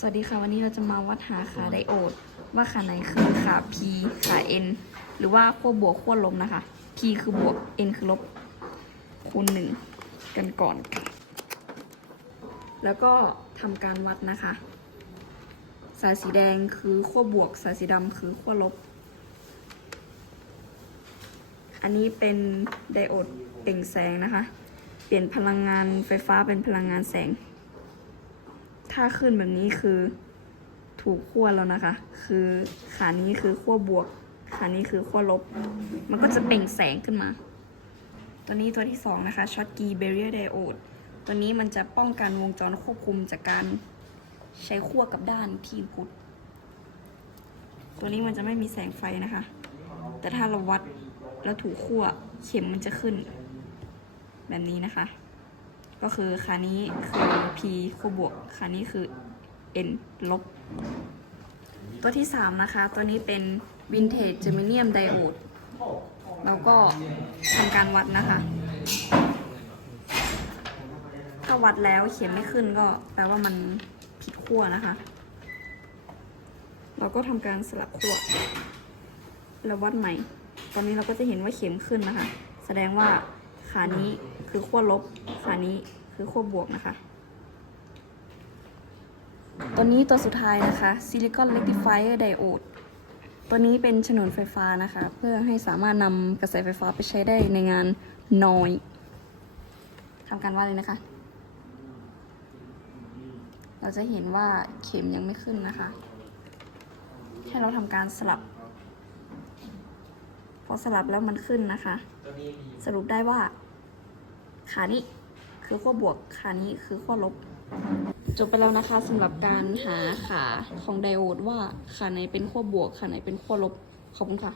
สวัสดีค่ะ วันนี้เราจะมาวัดหาขาไดโอด ว่าขาไหนคือขา P ขา N หรือว่าขั้วบวกขั้วลบนะคะ P คือบวก N คือลบคูณหนึ่งกันก่อนค่ะ แล้วก็ทำการวัดนะคะ สายสีแดงคือขั้วบวก สายสีดำคือขั้วลบ อันนี้เป็นไดโอดเปล่งแสงนะคะ เปลี่ยนพลังงานไฟฟ้าเป็นพลังงานแสง ถ้าขึ้นแบบนี้คือถูกขั้วแล้วนะคะ คือขานี้คือขั้วบวก ขานี้คือขั้วลบ มันก็จะเปล่งแสงขึ้นมา ตัวนี้ตัวที่สองนะคะช็อตกีเบรียไดโอดตัวนี้มันจะป้องกันวงจรควบคุมจากการใช้ขั้วกับด้านที่พุทตัวนี้มันจะไม่มีแสงไฟนะคะ แต่ถ้าเราวัดแล้วถูกขั้วเข็มมันจะขึ้น แบบนี้นะคะ ก็คือขานี้คือ P คู่บวกขานี้คือ N ลบ ตัวที่ 3 นะคะ ตัวนี้เป็น Vintage Germanium Diode แล้วก็ทำการวัดนะคะ ถ้าวัดแล้วเขียนไม่ขึ้นก็แปลว่ามันผิดขั้วนะคะ เราก็ทำการสลับขั้วแล้ววัดใหม่ ตอนนี้เราก็จะเห็นว่าเข็มขึ้นนะคะ แสดงว่าขานี้ คือขั้วลบขานี้คือขั้วบวกนะคะ ตัวนี้ตัวสุดท้ายนะคะ Silicon Rectifier Diode ตัวนี้เป็นฉนวนไฟฟ้านะคะ เพื่อให้สามารถนำกระแสไฟฟ้าไปใช้ได้ในงานน้อยทำการวาดเลยนะคะ เราจะเห็นว่าเข็มยังไม่ขึ้นนะคะ ให้เราทำการสลับ พอสลับแล้วมันขึ้นนะคะ สรุปได้ว่า ขานี้คือขั้วบวกขานี้คือขั้วลบ จบไปแล้วนะคะสำหรับการหาขาของไดโอดว่าขาไหนเป็นขั้วบวกขาไหนเป็นขั้วลบขอบคุณค่ะ